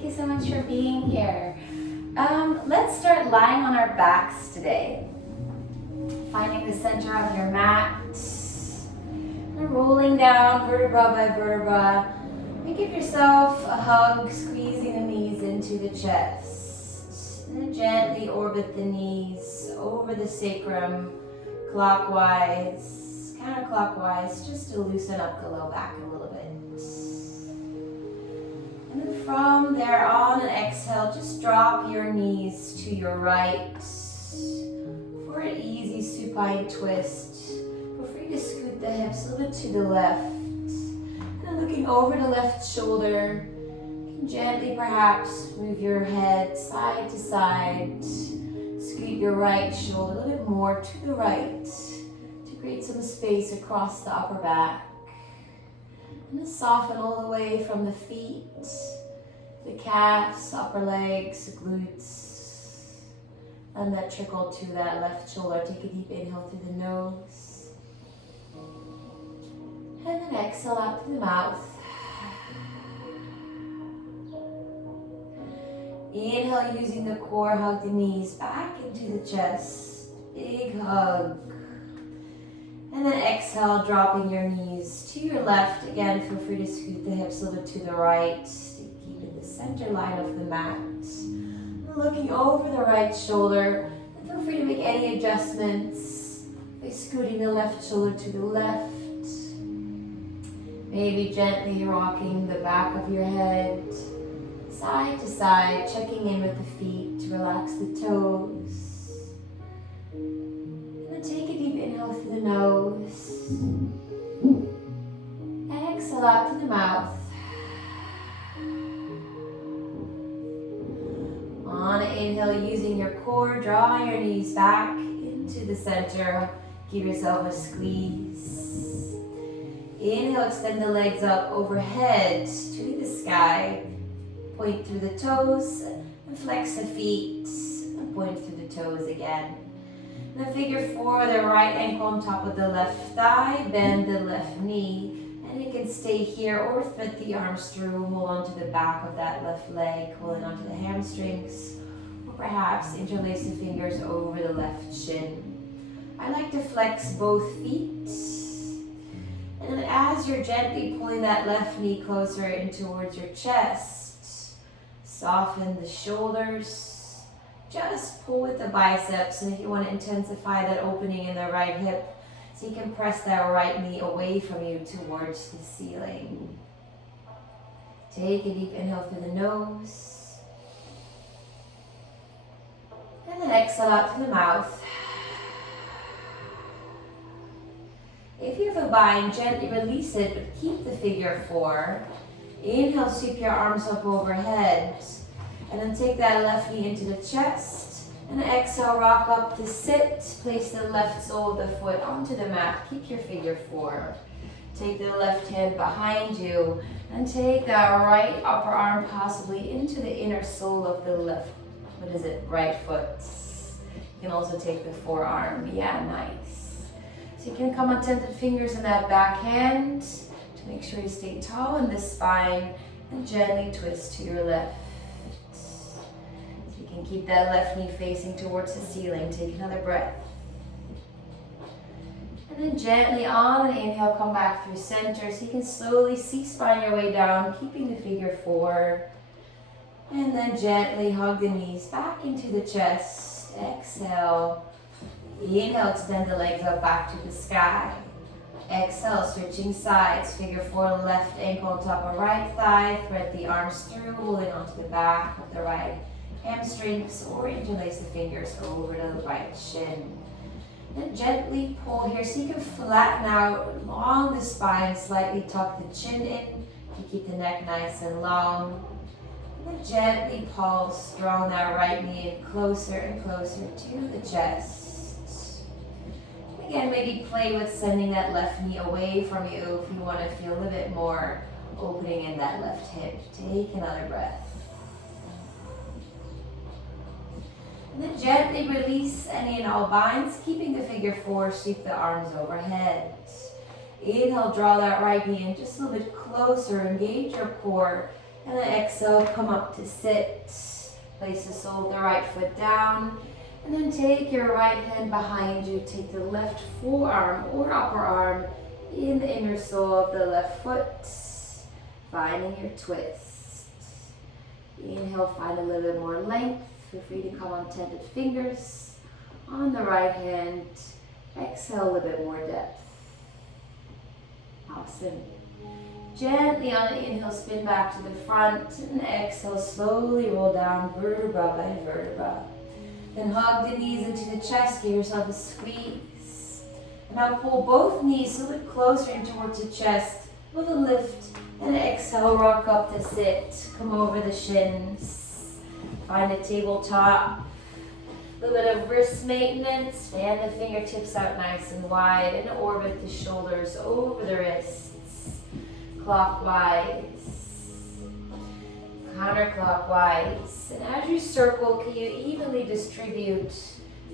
Thank you so much for being here. Let's start lying on our backs today. Finding the center of your mat. And rolling down vertebra by vertebra. And give yourself a hug, squeezing the knees into the chest. And then gently orbit the knees over the sacrum, clockwise, counterclockwise, just to loosen up the low back a little bit. And then from there on an exhale, just drop your knees to your right for an easy supine twist. Feel free to scoot the hips a little bit to the left. And then looking over the left shoulder, you can gently perhaps move your head side to side. Scoot your right shoulder a little bit more to the right to create some space across the upper back. And then soften all the way from the feet, the calves, upper legs, glutes. And that trickle to that left shoulder. Take a deep inhale through the nose. And then exhale out through the mouth. Inhale using the core, hug the knees back into the chest. Big hug. And then exhale, dropping your knees to your left. Again, feel free to scoot the hips a little bit to the right to keep in the center line of the mat. Looking over the right shoulder, and feel free to make any adjustments by scooting the left shoulder to the left. Maybe gently rocking the back of your head side to side, checking in with the feet to relax the toes. Take a deep inhale through the nose. Exhale out through the mouth. On an inhale, using your core, draw your knees back into the center. Give yourself a squeeze. Inhale, extend the legs up overhead to the sky. Point through the toes and flex the feet and point through the toes again. Then figure 4, the right ankle on top of the left thigh, bend the left knee, and you can stay here or thread the arms through, hold on to the back of that left leg, holding onto the hamstrings, or perhaps interlace the fingers over the left shin. I like to flex both feet, and then as you're gently pulling that left knee closer in towards your chest, soften the shoulders. Just pull with the biceps, and if you want to intensify that opening in the right hip, so you can press that right knee away from you towards the ceiling. Take a deep inhale through the nose. And then exhale out through the mouth. If you have a bind, gently release it, but keep the figure 4. Inhale, sweep your arms up overhead. And then take that left knee into the chest. And exhale, rock up to sit. Place the left sole of the foot onto the mat. Keep your figure 4. Take the left hand behind you. And take that right upper arm possibly into the inner sole of the left, right foot. You can also take the forearm. Yeah, nice. So you can come on tented fingers in that back hand to make sure you stay tall in the spine. And gently twist to your left. You can keep that left knee facing towards the ceiling. Take another breath. And then gently on an inhale, come back through center. So you can slowly C-spine your way down, keeping the figure 4. And then gently hug the knees back into the chest. Exhale. Inhale, extend the legs up back to the sky. Exhale, switching sides. Figure 4, left ankle on top of right thigh. Thread the arms through, holding onto the back of the right hamstrings, or interlace the fingers over the right shin. Then gently pull here so you can flatten out along the spine, slightly tuck the chin in to keep the neck nice and long. And then gently pulse, drawing that right knee in closer and closer to the chest. Again, maybe play with sending that left knee away from you if you want to feel a little bit more opening in that left hip. Take another breath. And then gently release any and all binds, keeping the figure 4, sweep the arms overhead. Inhale, draw that right knee in just a little bit closer, engage your core, And then exhale, come up to sit. Place the sole of the right foot down. And then take your right hand behind you. Take the left forearm or upper arm in the inner sole of the left foot. Finding your twist. Inhale, find a little bit more length. Feel free to come on tented fingers on the right hand. Exhale, a little bit more depth. Awesome. Gently on the inhale, spin back to the front, and exhale, slowly roll down vertebra by vertebra. Then hug the knees into the chest, give yourself a squeeze. And now pull both knees a little bit closer in towards the chest with a lift, and exhale, rock up to sit. Come over the shins. Find a tabletop. A little bit of wrist maintenance. Fan the fingertips out nice and wide, and orbit the shoulders over the wrists. Clockwise, counterclockwise, and as you circle, can you evenly distribute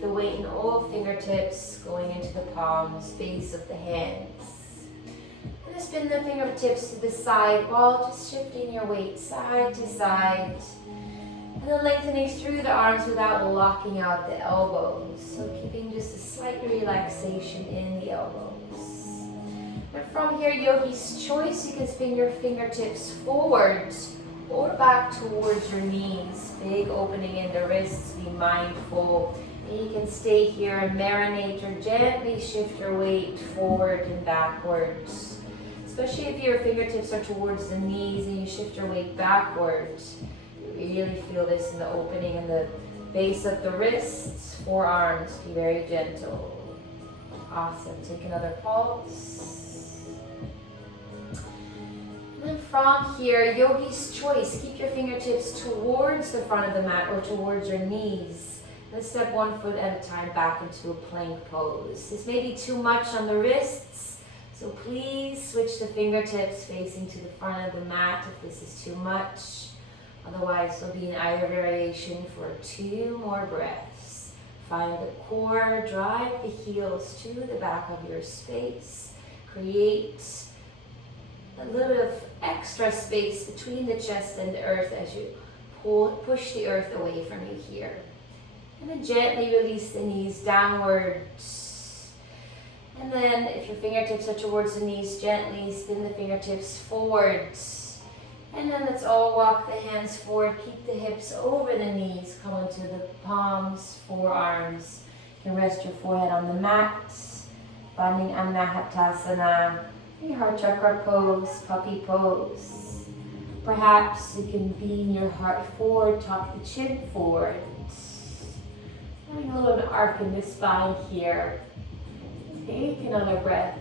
the weight in all fingertips going into the palms, base of the hands. And then spin the fingertips to the side while just shifting your weight side to side. And then lengthening through the arms without locking out the elbows. So keeping just a slight relaxation in the elbows. And from here, yogi's choice, you can spin your fingertips forwards or back towards your knees. Big opening in the wrists, be mindful. And you can stay here and marinate or gently shift your weight forward and backwards. Especially if your fingertips are towards the knees and you shift your weight backwards. You really feel this in the opening in the base of the wrists, forearms. Be very gentle. Awesome. Take another pulse. And from here, yogi's choice. Keep your fingertips towards the front of the mat or towards your knees. Let's step 1 foot at a time back into a plank pose. This may be too much on the wrists, so please switch the fingertips facing to the front of the mat if this is too much. Otherwise, they'll be in either variation for 2 more breaths. Find the core, drive the heels to the back of your space. Create a little bit of extra space between the chest and the earth as you push the earth away from you here. And then gently release the knees downwards. And then if your fingertips are towards the knees, gently spin the fingertips forwards. And then let's all walk the hands forward. Keep the hips over the knees. Come into the palms, forearms. You can rest your forehead on the mat. Finding Anahatasana. Your heart chakra pose, puppy pose. Perhaps you can beam your heart forward, tuck the chin forward. Having a little arc in the spine here. Take another breath.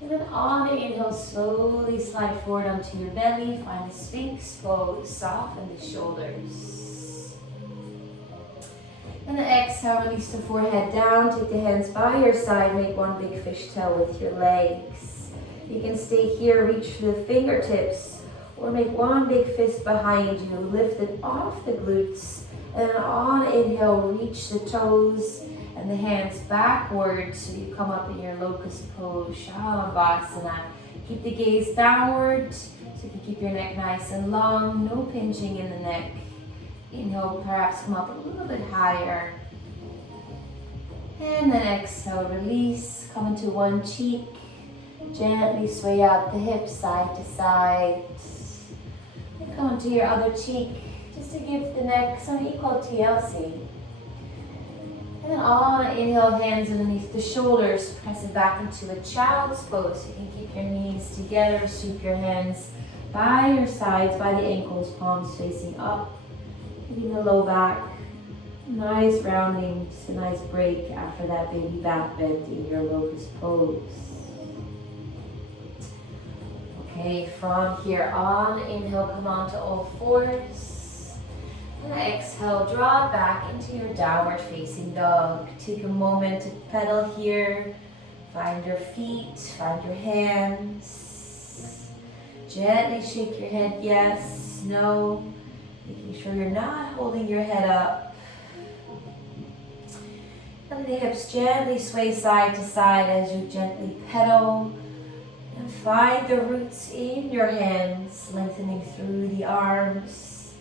And then on the inhale, slowly slide forward onto your belly. Find a Sphinx pose, soften the shoulders. And then exhale, release the forehead down. Take the hands by your side. Make one big fishtail with your legs. You can stay here, reach for the fingertips, or make one big fist behind you. Lift it off the glutes. And on inhale, reach the toes and the hands backwards so you come up in your locust pose, Shavasana. Keep the gaze downwards so you can keep your neck nice and long. No pinching in the neck. Inhale, perhaps come up a little bit higher. And then exhale, release. Come into one cheek. Gently sway out the hips side to side. And come into your other cheek just to give the neck some equal TLC. And then on an inhale, hands underneath the shoulders. Press it back into a child's pose. You can keep your knees together. Sweep your hands by your sides, by the ankles, palms facing up. Keeping the low back, nice rounding, just a nice break after that baby back bend in your locust pose. Okay, from here on, inhale, come on to all fours. And exhale, draw back into your downward facing dog. Take a moment to pedal here. Find your feet, find your hands. Gently shake your head, yes, no. Making sure you're not holding your head up. Let the hips gently sway side to side as you gently pedal. And Find the roots in your hands, lengthening through the arms,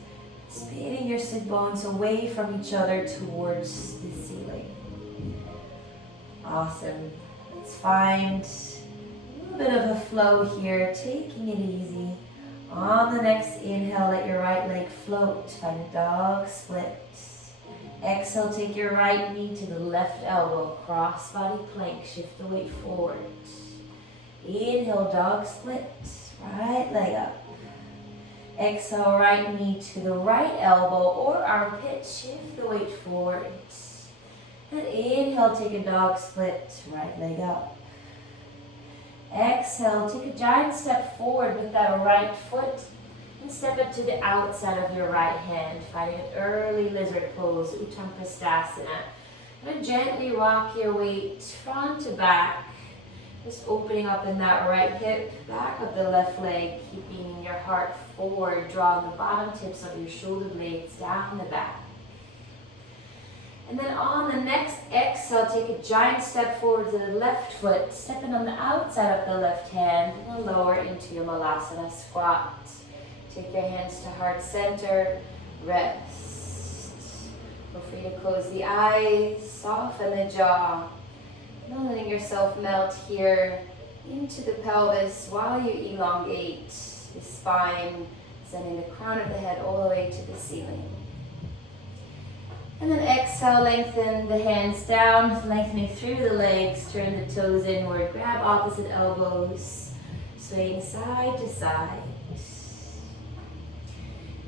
spinning your sit bones away from each other towards the ceiling. Awesome. Let's find a little bit of a flow here, taking it easy. On the next inhale, let your right leg float. Find a dog split. Exhale, take your right knee to the left elbow. Cross body plank, shift the weight forward. Inhale, dog split. Right leg up. Exhale, right knee to the right elbow or armpit. Shift the weight forward. And inhale, take a dog split. Right leg up. Exhale, take a giant step forward with that right foot and step it to the outside of your right hand, finding an early lizard pose, Uttanapishtasana. And gently rock your weight front to back, just opening up in that right hip, back of the left leg, keeping your heart forward, drawing the bottom tips of your shoulder blades down the back. And then on the next exhale, take a giant step forward to the left foot, stepping on the outside of the left hand, and lower into your Malasala Squat. Take your hands to heart center, rest. Feel free to close the eyes, soften the jaw. Not letting yourself melt here into the pelvis while you elongate the spine, sending the crown of the head all the way to the ceiling. And then exhale, lengthen the hands down, lengthening through the legs, turn the toes inward, grab opposite elbows, swaying side to side.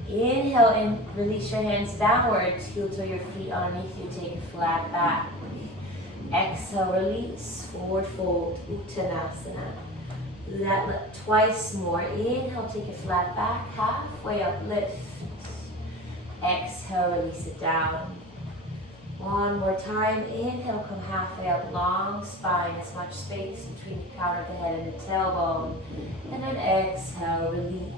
Inhale in, release your hands downwards, heel toe your feet underneath you, take a flat back. Exhale, release, forward fold, Uttanasana. Do that twice more. Inhale, take a flat back, halfway up, lift. Exhale, release it down. One more time. Inhale, come halfway up, long spine, as much space between the crown of the head and the tailbone. And then exhale, release.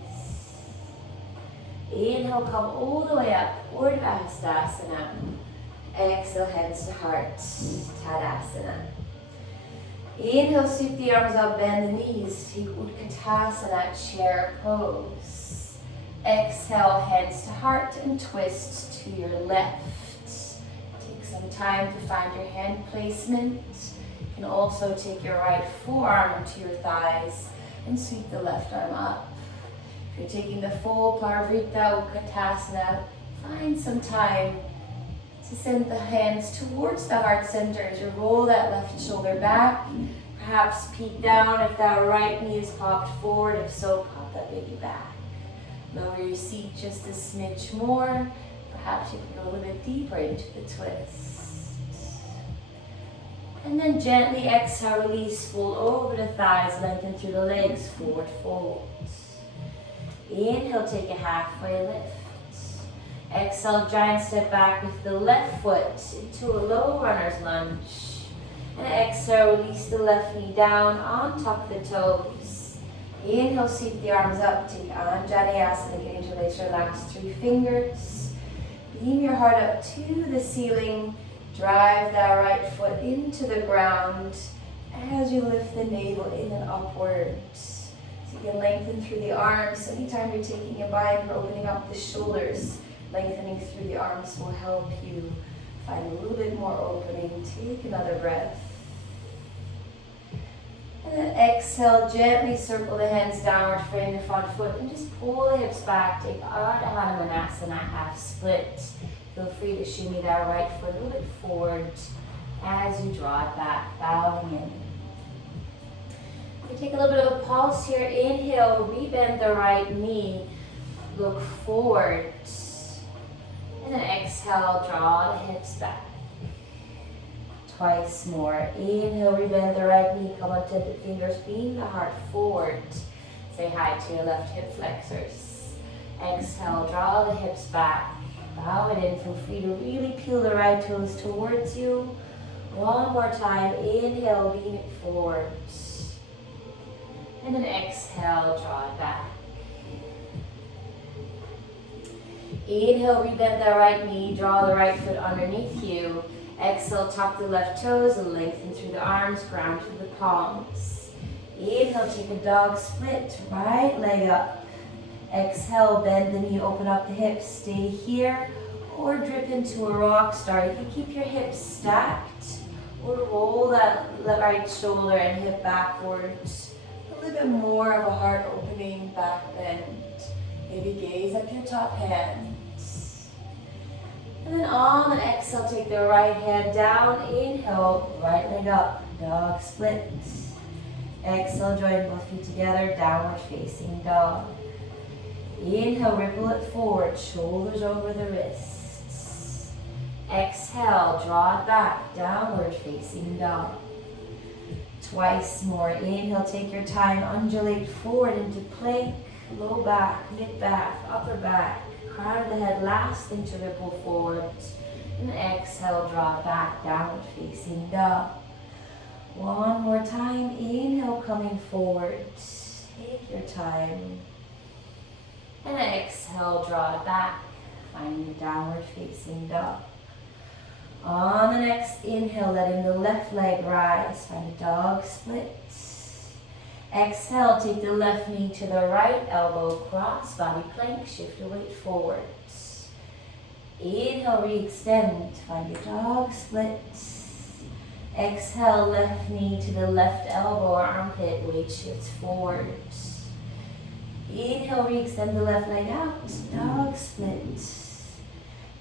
Inhale, come all the way up, Urdhva. Exhale, hands to heart, Tadasana. Inhale, sweep the arms up, bend the knees, take Utkatasana, chair pose. Exhale, hands to heart and twist to your left. Take some time to find your hand placement. You can also take your right forearm to your thighs and sweep the left arm up. If you're taking the full Parivrtta Utkatasana, find some time to send the hands towards the heart center as you roll that left shoulder back. Perhaps peek down if that right knee is popped forward. If so, pop that baby back. Lower your seat just a smidge more. Perhaps you can go a little bit deeper into the twist. And then gently exhale, release, fold over the thighs, lengthen through the legs, forward fold. Inhale, take a halfway lift. Exhale, giant step back with the left foot into a low runner's lunge. And exhale, release the left knee down on top of the toes. Inhale, sweep the arms up, take Anjaneyasana, getting to lace your last 3 fingers. Beam your heart up to the ceiling, drive that right foot into the ground as you lift the navel in and upwards. So you can lengthen through the arms. Anytime you're taking a bind or opening up the shoulders, lengthening through the arms will help you find a little bit more opening. Take another breath. And then exhale, gently circle the hands downward, frame the front foot, and just pull the hips back. Take Ardha Hanumanasana, half split. Feel free to shimmy that right foot a little bit forward as you draw it back, bowing in. You take a little bit of a pulse here. Inhale, rebend the right knee, look forward. And then exhale, draw the hips back. Twice more. Inhale, rebend the right knee, come on tipped fingers, beam the heart forward. Say hi to your left hip flexors. Exhale, draw the hips back. Bow it in. Feel free to really peel the right toes towards you. One more time. Inhale, beam it forward. And then exhale, draw it back. Inhale, rebend the right knee, draw the right foot underneath you. Exhale, tuck the left toes and lengthen through the arms, ground through the palms. Inhale, take a dog split, right leg up. Exhale, bend the knee, open up the hips, stay here, or drip into a rock star. You can keep your hips stacked, or roll that right shoulder and hip backwards. A little bit more of a heart opening back bend. Maybe gaze up your top hands. And then on the exhale, take the right hand down. Inhale, right leg up, dog split. Exhale, join both feet together, downward facing dog. Inhale, ripple it forward, shoulders over the wrists. Exhale, draw it back, downward facing dog. Twice more. Inhale, take your time, undulate forward into plank, low back, mid back, upper back, crown of the head, last thing to ripple forward. And exhale, draw it back, downward facing dog. One more time. Inhale, coming forward. Take your time. And exhale, draw it back. Find your downward facing dog. On the next inhale, letting the left leg rise. Find a dog split. Exhale, take the left knee to the right elbow, cross body plank, shift your weight forwards. Inhale, re-extend. Find your dog split. Exhale, left knee to the left elbow or armpit, weight shifts forwards. Inhale, re-extend the left leg out, dog split.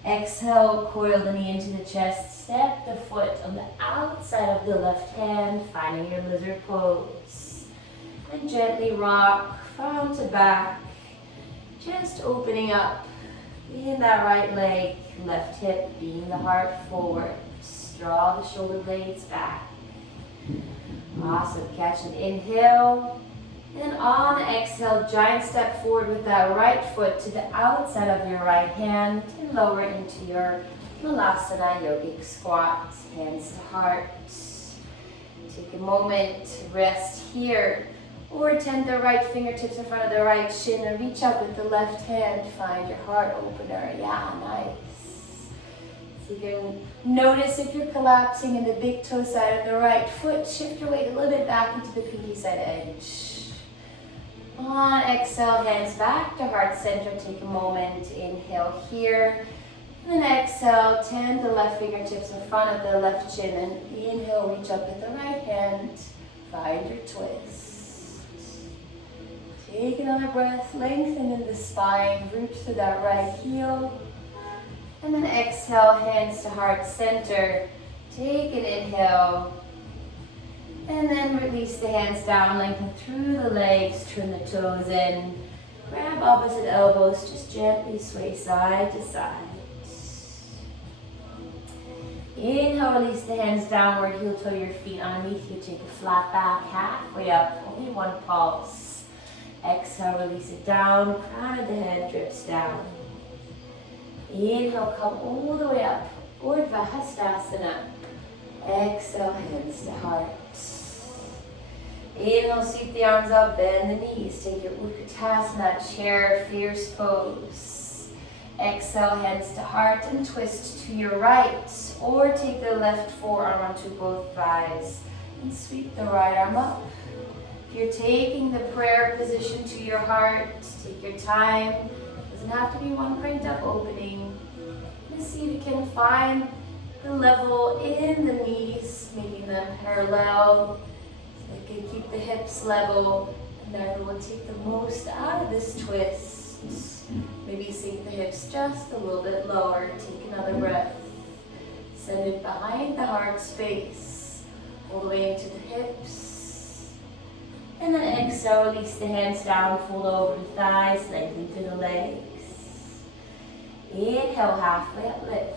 Exhale, coil the knee into the chest, step the foot on the outside of the left hand, finding your lizard pose. And gently rock front to back, just opening up in that right leg, left hip being the heart forward. Draw the shoulder blades back. Awesome. Catch an inhale. And on the exhale, giant step forward with that right foot to the outside of your right hand and lower into your Malasala yogic squat. Hands to heart. Take a moment to rest here. Or tend the right fingertips in front of the right shin and reach up with the left hand. Find your heart opener. Yeah, nice. You can notice if you're collapsing in the big toe side of the right foot, shift your weight a little bit back into the pinky side edge. On exhale, hands back to heart center. Take a moment to inhale here. And then exhale, tend the left fingertips in front of the left chin. And inhale, reach up with the right hand. Find your twist. Take another breath, lengthen in the spine, root through that right heel. And then exhale, hands to heart center. Take an inhale. And then release the hands down, lengthen through the legs, turn the toes in. Grab opposite elbows, just gently sway side to side. Inhale, release the hands downward, heel toe your feet underneath you. Take a flat back, halfway up, only one pulse. Exhale, release it down, crown of the head drips down. Inhale, come all the way up, Urdhva Hastasana. Exhale, hands to heart. Inhale, sweep the arms up, bend the knees. Take your Utkatasana, chair, fierce pose. Exhale, hands to heart and twist to your right. Or take the left forearm onto both thighs and sweep the right arm up. If you're taking the prayer position to your heart, take your time. Doesn't have to be one cranked up opening. And see if you can find the level in the knees, making them parallel. So you can keep the hips level. And then we'll take the most out of this twist. Maybe sink the hips just a little bit lower. Take another breath. Send it behind the heart space. All the way into the hips. And then exhale, release the hands down, fold over the thighs, lengthen through the legs. Inhale, halfway up lift.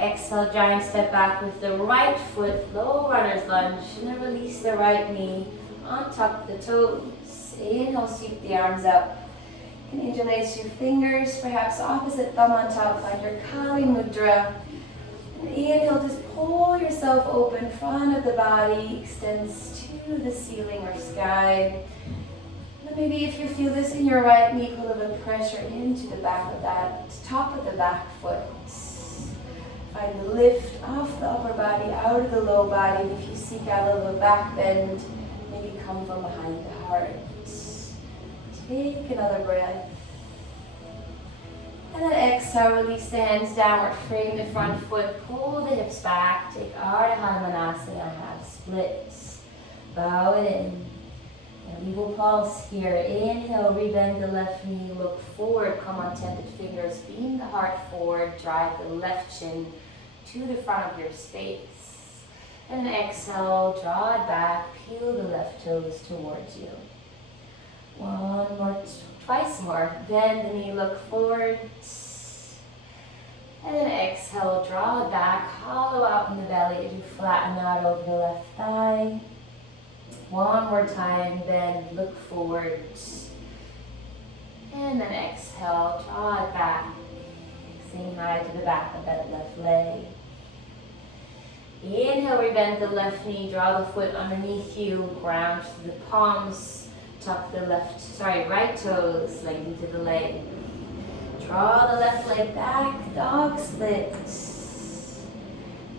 Exhale, giant step back with the right foot, low runner's lunge, and then release the right knee on top of the toes. Inhale, sweep the arms up. You can interlace your fingers, perhaps opposite thumb on top, find your Kali Mudra. And inhale, just pull yourself open, front of the body extends to the ceiling or sky. And maybe if you feel this in your right knee, put a little bit of pressure into the back of that, top of the back foot. Find the lift off the upper body, out of the low body. If you seek out a little back bend, maybe slowly come from behind the heart. Take another breath. And then exhale, release the hands downward, frame the front foot, pull the hips back, take Ardha Hanumanasana, half splits. Bow it in. And we will pulse here. Inhale, rebend the left knee, look forward, come on tented fingers, beam the heart forward, drive the left shin to the front of your space. And then exhale, draw it back, peel the left toes towards you. One more, twice more. Bend the knee, look forward. And then exhale, draw it back, hollow out in the belly as you flatten out over the left thigh. One more time, bend, look forward. And then exhale, draw it back. Sing high to the back of that left leg. Inhale, rebend the left knee, draw the foot underneath you, ground to the palms, tuck the right toes, lengthen to the leg. Draw the left leg back, dog split.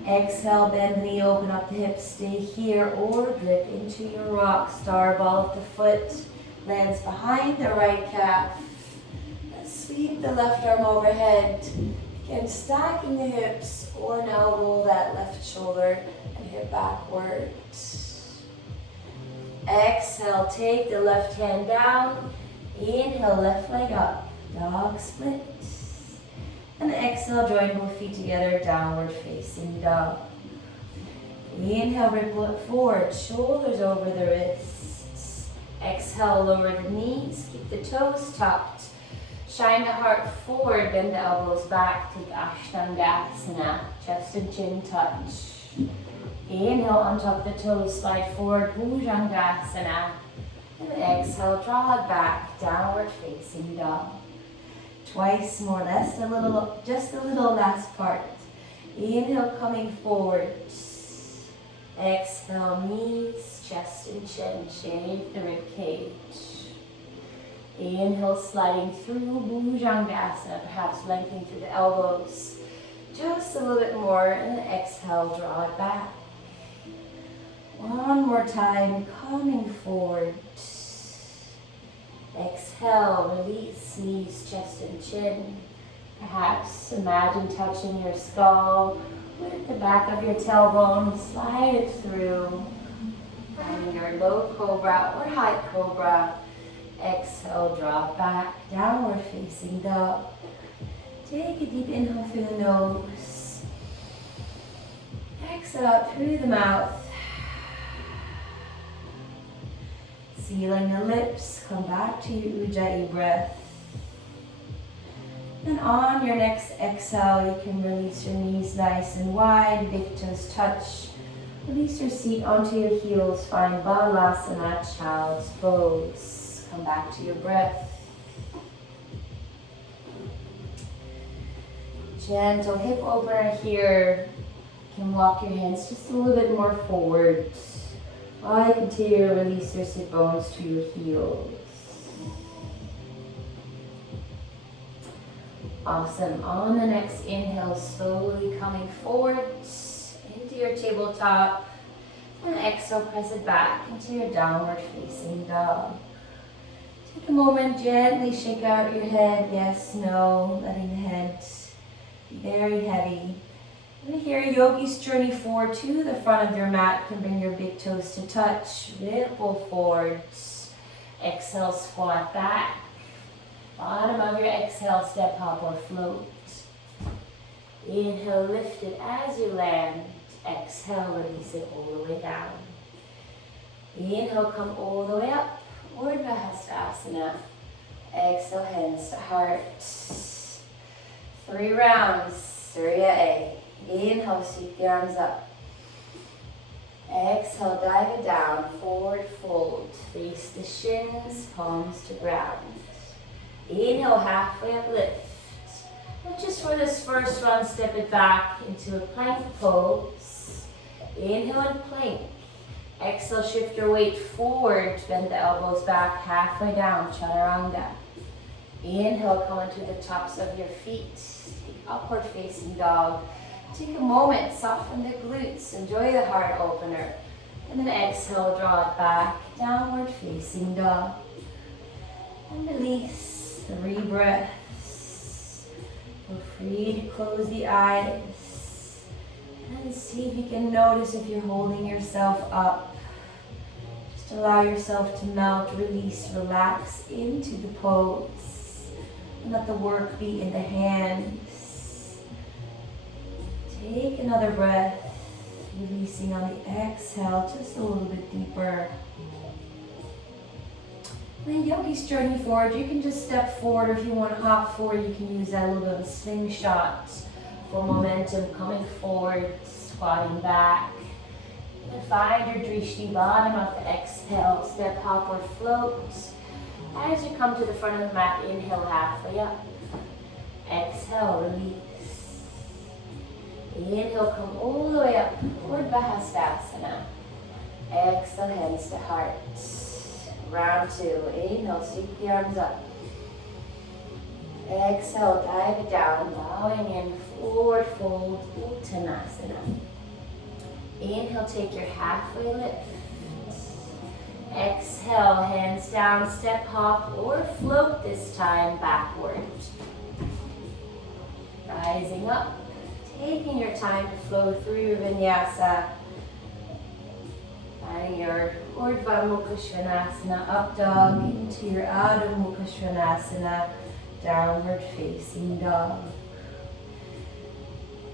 Exhale, bend the knee, open up the hips, stay here or grip into your rock star. Ball of the foot lands behind the right calf. Let's sweep the left arm overhead. Again, stacking the hips, or now roll that left shoulder and hip backward. Exhale, take the left hand down. Inhale, left leg up, dog split. And exhale, join both feet together, downward facing dog. Inhale, ripple it forward, shoulders over the wrists. Exhale, lower the knees, keep the toes tucked. Shine the heart forward, bend the elbows back, take Ashtangasana, chest and chin touch. Inhale, untuck the toes, slide forward, Bhujangasana. And exhale, draw it back, downward facing dog. Twice more, just a little last part. Inhale, coming forward. Exhale, knees, chest and chin, shave the rib cage. Inhale, sliding through Bhujangasana, perhaps lengthening through the elbows. Just a little bit more, and then exhale, draw it back. One more time, coming forward. Exhale, release, knees, chest and chin. Perhaps imagine touching your skull with the back of your tailbone. Slide it through. Finding your low cobra or high cobra. Exhale, drop back, downward facing dog. Take a deep inhale through the nose. Exhale out through the mouth. Sealing the lips, come back to your Ujjayi breath. And on your next exhale, you can release your knees nice and wide, big toes touch. Release your seat onto your heels, find Balasana, child's pose. Come back to your breath. Gentle hip opener here. You can walk your hands just a little bit more forward. While you continue to release your sit bones to your heels. Awesome. On the next inhale, slowly coming forward into your tabletop. And exhale, press it back into your downward facing dog. Take a moment, gently shake out your head. Yes, no, letting the head be very heavy. And here, yogi's journey forward to the front of your mat. You can bring your big toes to touch. Ripple forwards. Exhale, squat back. Bottom of your exhale, step, hop, or float. Inhale, lift it as you land. Exhale, release it all the way down. Inhale, come all the way up. Urdhva Hastasana. Exhale, hands to heart. 3 rounds. Surya A. Inhale, sweep the arms up. Exhale, dive it down. Forward fold. Face the shins, palms to ground. Inhale, halfway up lift. And just for this first run, step it back into a plank pose. Inhale and plank. Exhale, shift your weight forward. Bend the elbows back, halfway down, chaturanga. Inhale, come into the tops of your feet. Take upward facing dog. Take a moment, soften the glutes. Enjoy the heart opener. And then exhale, draw it back, downward facing dog. And release, 3 breaths. Feel free to close the eyes. And see if you can notice if you're holding yourself up. Just allow yourself to melt, release, relax into the pose. And let the work be in the hands. Take another breath. Releasing on the exhale, just a little bit deeper. And then yogi's journey forward. You can just step forward, or if you want to hop forward, you can use that little bit of a slingshot for momentum, coming forward, squatting back. And find your drishti, bottom of the exhale, step, hop, or float. As you come to the front of the mat, inhale halfway up. Exhale, release. Inhale, come all the way up, Shavasana. Exhale, hands to heart. Round 2, inhale, sweep the arms up. Exhale, dive it down, bowing in, forward fold, Uttanasana. Inhale, take your halfway lift. Exhale, hands down, step, hop, or float this time backward. Rising up. Taking your time to flow through your Vinyasa. Finding your Urdhva Mukha Svanasana, up dog, into your Adho Mukha Svanasana, downward facing dog.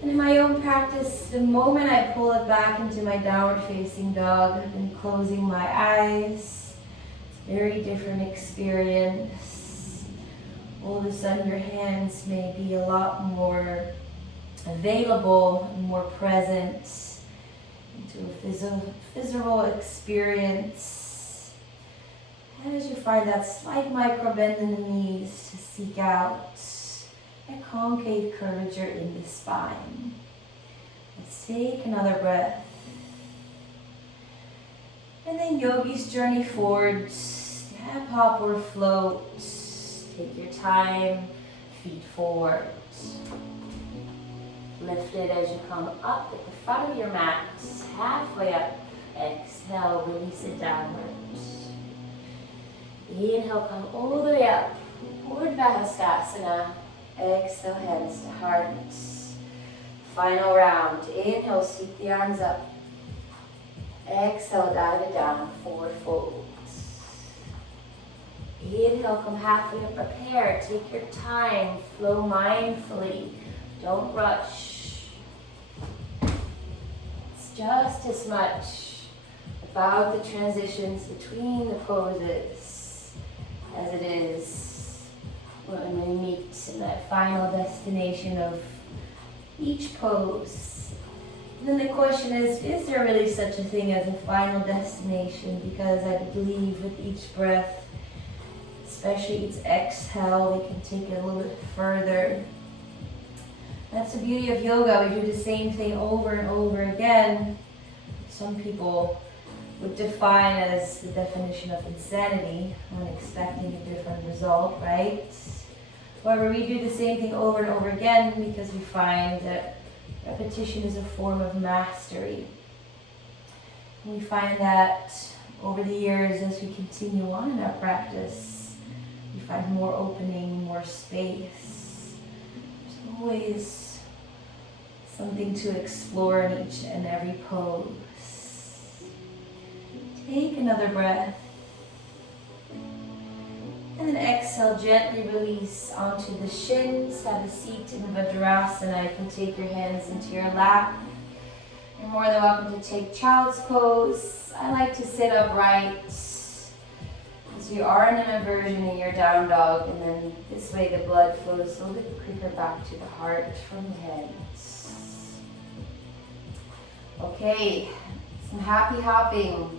And in my own practice, the moment I pull it back into my downward facing dog, I've been closing my eyes. It's a very different experience. All of a sudden your hands may be a lot more available, more present into a physical experience. And as you find that slight micro bend in the knees to seek out a concave curvature in the spine. Let's take another breath. And then yogi's journey forward, step, hop, or float. Take your time, feet forward. Lift it as you come up at the front of your mat, halfway up. Exhale, release it downwards. Inhale, come all the way up. Urdhva. Exhale, hands to heart. Final round. Inhale, sweep the arms up. Exhale, dive it down, forward fold. Inhale, come halfway up, prepare. Take your time, flow mindfully. Don't rush. It's just as much about the transitions between the poses as it is when we meet in that final destination of each pose. And then the question is there really such a thing as a final destination? Because I believe with each breath, especially each exhale, we can take it a little bit further. That's the beauty of yoga. We do the same thing over and over again. Some people would define as the definition of insanity when expecting a different result, right? However, we do the same thing over and over again because we find that repetition is a form of mastery. We find that over the years, as we continue on in our practice, we find more opening, more space. There's always something to explore in each and every pose. Take another breath. And then exhale, gently release onto the shins. Have a seat in Vajrasana. You can take your hands into your lap. You're more than welcome to take child's pose. I like to sit upright. So you are in an inversion in your down dog, and then this way the blood flows a little bit quicker back to the heart from the head. Okay, some happy hopping.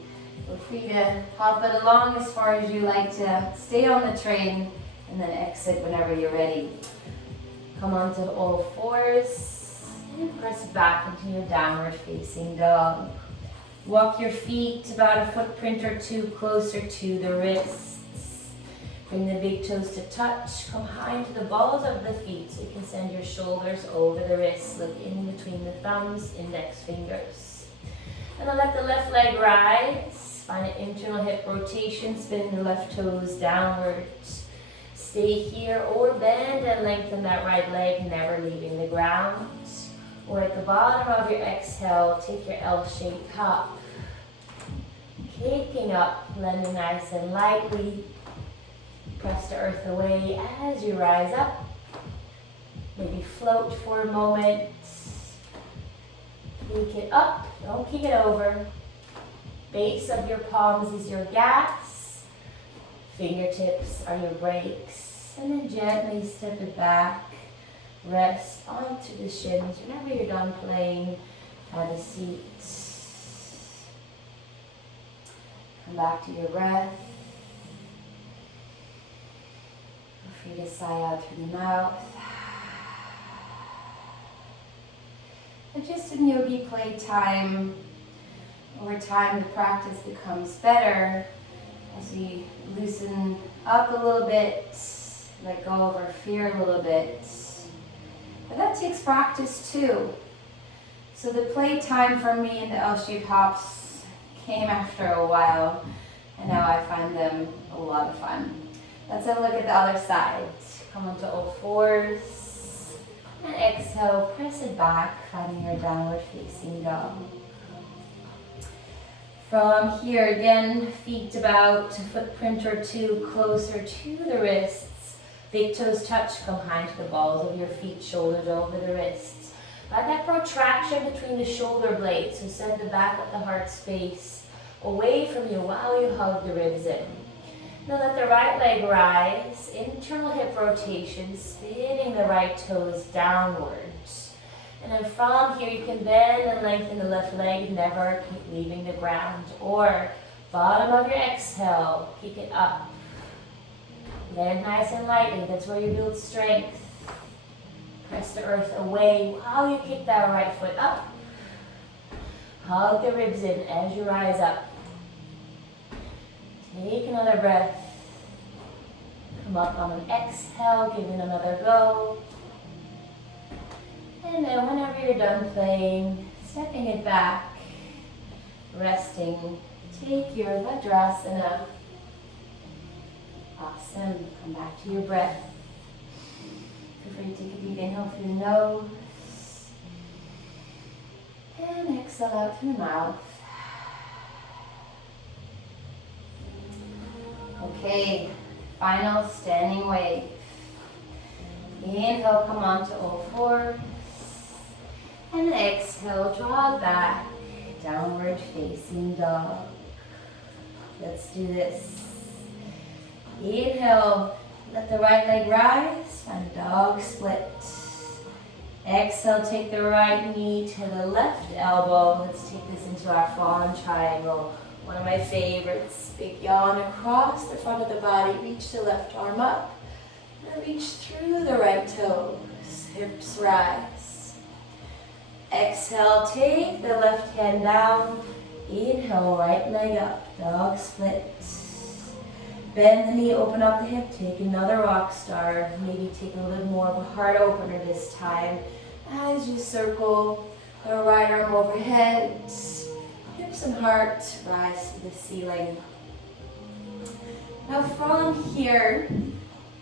Feel free to hop it along as far as you like to. Stay on the train and then exit whenever you're ready. Come onto all fours and press back into your downward facing dog. Walk your feet about a footprint or two closer to the wrists. Bring the big toes to touch. Come high into the balls of the feet so you can send your shoulders over the wrists. Look in between the thumbs, index fingers. And then let the left leg rise. Find an internal hip rotation. Spin the left toes downwards. Stay here or bend and lengthen that right leg, never leaving the ground. Or at the bottom of your exhale, take your L-shaped hop. Kicking up, landing nice and lightly. Press the earth away as you rise up. Maybe float for a moment. Kick it up, don't kick it over. Base of your palms is your gas. Fingertips are your brakes. And then gently step it back. Rest onto the shins. Whenever you're done playing, have a seat. Come back to your breath. Feel free to sigh out through the mouth. And just in yogi playtime, over time the practice becomes better as we loosen up a little bit, let go of our fear a little bit. But that takes practice too. So the playtime for me and the L-shaped hops came after a while, and now I find them a lot of fun. Let's have a look at the other side. Come onto all fours. And exhale, press it back, finding your downward facing dog. From here, again, feet about a footprint or two closer to the wrists. Big toes touch, come behind to the balls of your feet, shoulders over the wrists. Find that protraction between the shoulder blades, so send the back of the heart space away from you while you hug the ribs in. Now let the right leg rise, internal hip rotation, spinning the right toes downwards. And then from here you can bend and lengthen the left leg, never keep leaving the ground. Or bottom of your exhale, kick it up. Land nice and lightly, that's where you build strength. Press the earth away while you kick that right foot up. Hug the ribs in as you rise up. Take another breath. Come up on an exhale, give it another go. And then whenever you're done playing, stepping it back, resting, take your Vajrasana. Awesome. Come back to your breath. Feel free to take a deep inhale through the nose. And exhale out through the mouth. Okay, final standing wave. Inhale, come onto all fours. And exhale, draw back, downward facing dog. Let's do this. Inhale, let the right leg rise, and dog split. Exhale, take the right knee to the left elbow. Let's take this into our fallen triangle. One of my favorites. Big yawn across the front of the body. Reach the left arm up. And reach through the right toes. Hips rise. Exhale, take the left hand down. Inhale, right leg up. Dog split. Bend the knee, open up the hip. Take another rock star. Maybe take a little more of a heart opener this time. As you circle the right arm overhead. Hips and heart rise to the ceiling. Now from here,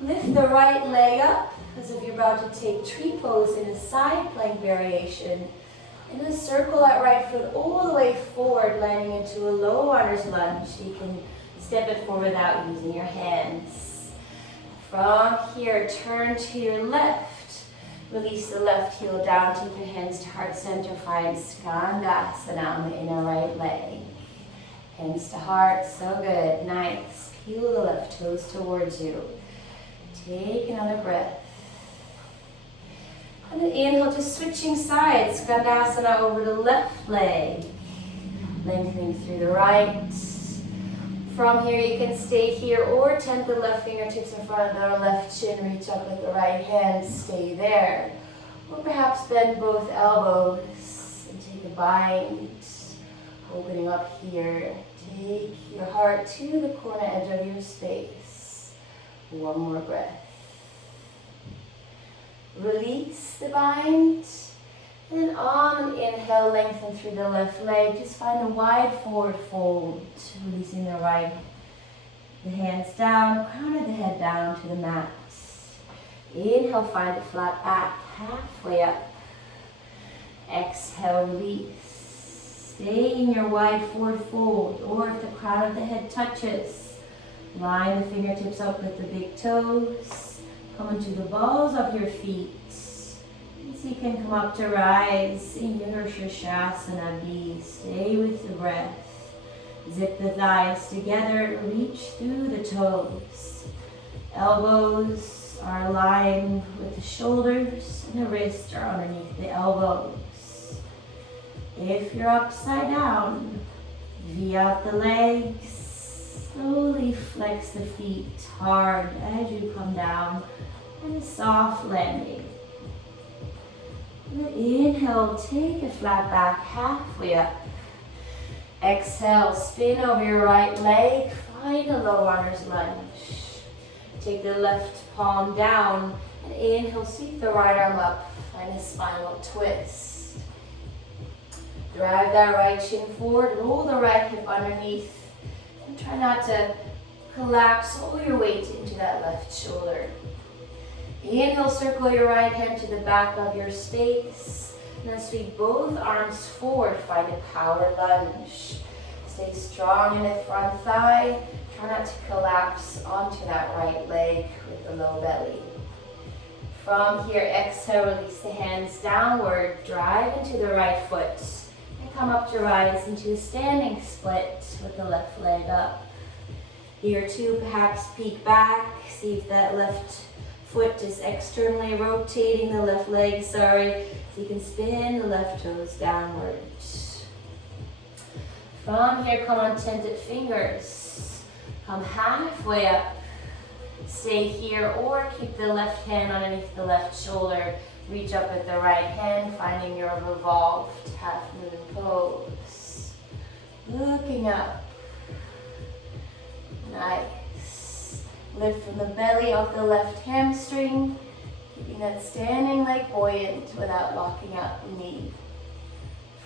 lift the right leg up as if you're about to take tree pose in a side plank variation. And then circle that right foot all the way forward, landing into a low runner's lunge. You can step it forward without using your hands. From here, turn to your left. Release the left heel down, take your hands to heart center, find Sarvangasana on the inner right leg. Hands to heart, so good, nice. Peel the left toes towards you. Take another breath. And then inhale, just switching sides, Sarvangasana over the left leg. Lengthening through the right. From here, you can stay here or tent the left fingertips in front of the left chin, reach up with the right hand, stay there. Or perhaps bend both elbows and take a bind, opening up here. Take your heart to the corner edge of your space. One more breath. Release the bind. And then on an inhale, lengthen through the left leg. Just find a wide forward fold. Releasing the hands down, crown of the head down to the mat. Inhale, find a flat back, halfway up. Exhale, release. Stay in your wide forward fold, or if the crown of the head touches, line the fingertips up with the big toes. Come into the balls of your feet. So you can come up to rise in your Shavasana B. Stay with the breath. Zip the thighs together, reach through the toes. Elbows are aligned with the shoulders and the wrists are underneath the elbows. If you're upside down, V out the legs. Slowly flex the feet hard as you come down, and a soft landing. Inhale, take a flat back, halfway up. Exhale, spin over your right leg, find a low runner's lunge. Take the left palm down, and inhale, sweep the right arm up, find a spinal twist. Drive that right shin forward, roll the right hip underneath, and try not to collapse all your weight into that left shoulder. Inhale, circle your right hand to the back of your space. And then sweep both arms forward, find a power lunge. Stay strong in the front thigh. Try not to collapse onto that right leg with the low belly. From here, exhale, release the hands downward. Drive into the right foot. And come up to rise into a standing split with the left leg up. Here too, perhaps peek back. See if that left foot is externally rotating the left leg, so you can spin the left toes downwards. From here, come on tented fingers. Come halfway up. Stay here or keep the left hand underneath the left shoulder. Reach up with the right hand, finding your revolved half moon pose. Looking up. Nice. Lift from the belly off the left hamstring, keeping that standing leg buoyant without locking out the knee.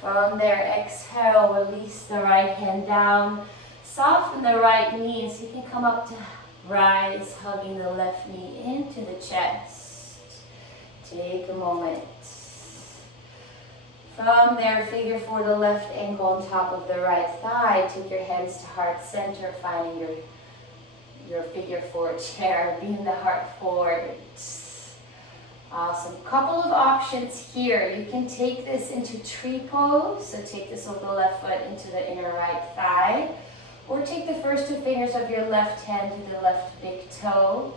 From there, exhale, release the right hand down. Soften the right knee so you can come up to rise, hugging the left knee into the chest. Take a moment. From there, figure for the left ankle on top of the right thigh. Take your hands to heart center, finding your figure four chair, beam the heart forward. Awesome. Couple of options here. You can take this into tree pose, so take this with the left foot into the inner right thigh, or take the first two fingers of your left hand to the left big toe.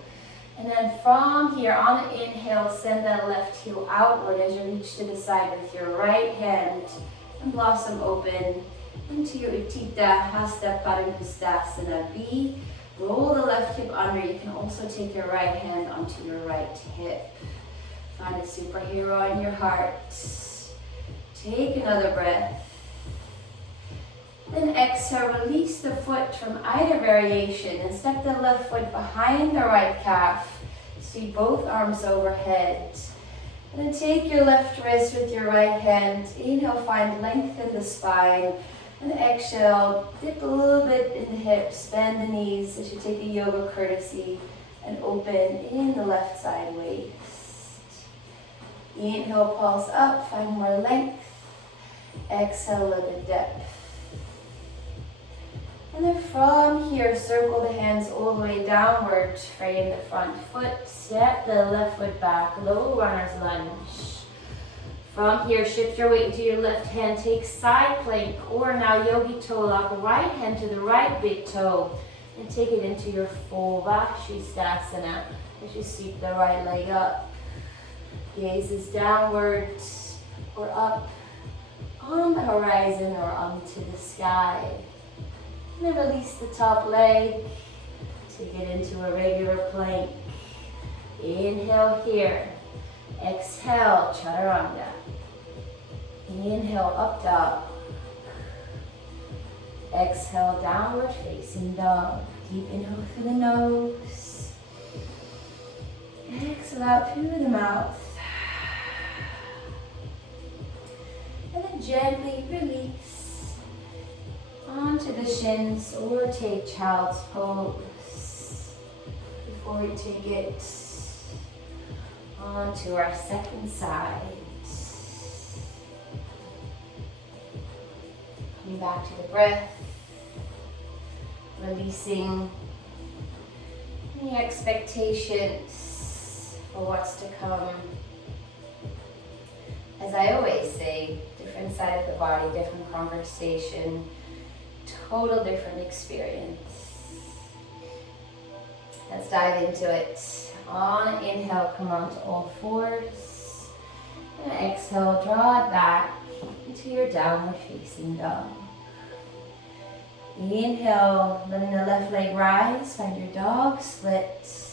And then from here, on an inhale, send that left heel outward as you reach to the side with your right hand and blossom open into your Utthita Hasta Padangusthasana B. Roll the left hip under. You can also take your right hand onto your right hip. Find a superhero in your heart. Take another breath. Then exhale, release the foot from either variation and step the left foot behind the right calf. Sweep both arms overhead. And then take your left wrist with your right hand. Inhale, find length in the spine. And exhale, dip a little bit in the hips, bend the knees as you take a yoga courtesy and open in the left side waist. Inhale, pulse up, find more length. Exhale, a little bit depth. And then from here, circle the hands all the way downward, frame the front foot, step the left foot back, low runner's lunge. From here, shift your weight into your left hand, take side plank, or now yogi toe lock, right hand to the right big toe, and take it into your full Vashisthasana as you sweep the right leg up. Gaze is downward or up on the horizon or onto the sky. And then release the top leg, take it into a regular plank. Inhale here. Exhale, Chaturanga. Inhale, up dog. Exhale, downward facing dog. Deep inhale through the nose. Exhale out through the mouth. then gently release onto the shins or take child's pose before we take it onto our second side. Coming back to the breath, releasing any expectations for what's to come. As I always say, different side of the body, different conversation, total different experience. Let's dive into it. On inhale, come onto all fours. And exhale, draw it back into your downward facing dog. Inhale, letting the left leg rise, find your dog split.